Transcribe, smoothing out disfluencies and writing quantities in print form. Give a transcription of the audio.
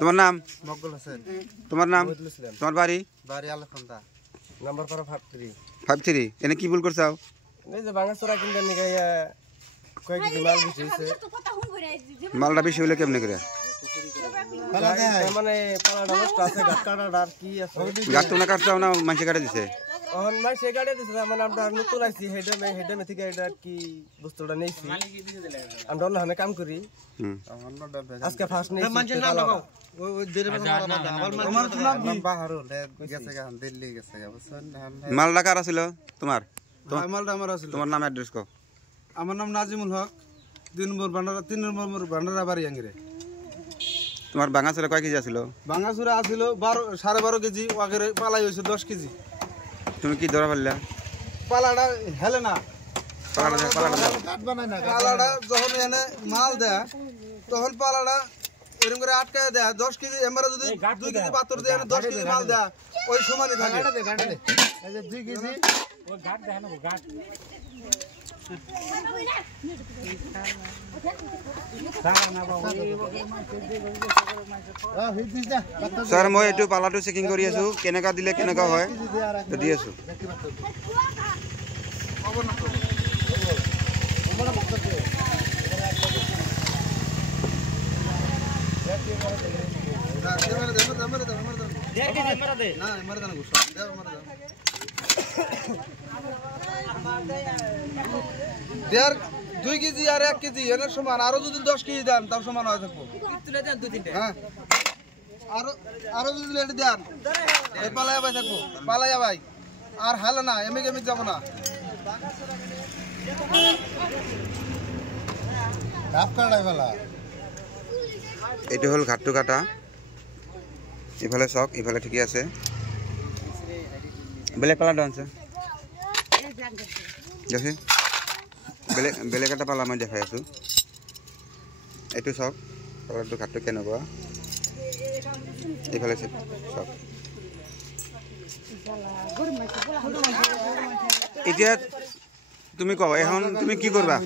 তোমার নাম? মকবুল হোসেন। তোমার নাম? তোমার বাড়ি? বাড়ি আলখন্দা। নাম্বার 53 53। এনে কি ভুল করছাও? এই যে ভাঙাচোরা কিনতে নিয়ে কয়েক কেজি মাল বেশি হয়েছে। মালটা বেশি হইলে কেমনে করে? মানে পালাটা নষ্ট আছে, গাছ কাটাটা আর কি আছে। গাছ তোমরা কাটছাও না মানুষে কাটে দিছে? সে গাড়ি দিচ্ছে, মানে আমরা নতুন আইছি হেডে থেকে এটা কি বস্তুটা নিয়েছি। আমরা অন্য কাম করি, আজকে ফার্স্ট নিয়েছি। মালটা কার ছিল তোমার? মালটা আমার আছে। তোমার নাম অ্যাড্রেস কো? আমার নাম নাজিমুল হক, 3 নম্বর ভান্ডারা বাড়ি আঙ্গিরে। তোমার ভাঙাচোরা কয় কেজি আছিল? ভাঙাচোরা আছিল 12.5 কেজি, ওয়াগের পালাই হয়েছে 10 কেজি। তুমি কি ধরা পারলা? পালাটা হেলে না, পালাটা যখন এনে মাল দেয় তখন পালাটা এরকম করে আটকায় দেয়। 10 কেজি এমরা যদি 2 কেজি পাথর দেয় 10 কেজি মাল দেয়, ওই সমানই থাকে। 2 কেজি স্যার মই এইটো পালাটো চেকিং কৰি আছো, কেনেকা দিলে কেনেকা হয় দি আছো। দেড় 2 কেজি আর 1 কেজি এর সমান। আরো যদি 10 কেজি দেন তাও সমান হয়ে থাকবো। হ্যাঁ, আরো যদি লেট দেন এই পালাইয়া ভাই থাকবো, পালাইয়া ভাই আর হালে না, এমনি যাবো না। এইটো হল ঘাটটো কাটা, ইফালে চক, ইফালে ঠিকই আছে। বেলেগ পালাটো আছে দেখি, বেলেগ এটা পালা মই দেখাই আছো। এইটো চক, পালাটো ঘাটটো কেনেকুৱা, এইফালে চক। এতিয়া তুমি কও এখন তুমি কি করবা?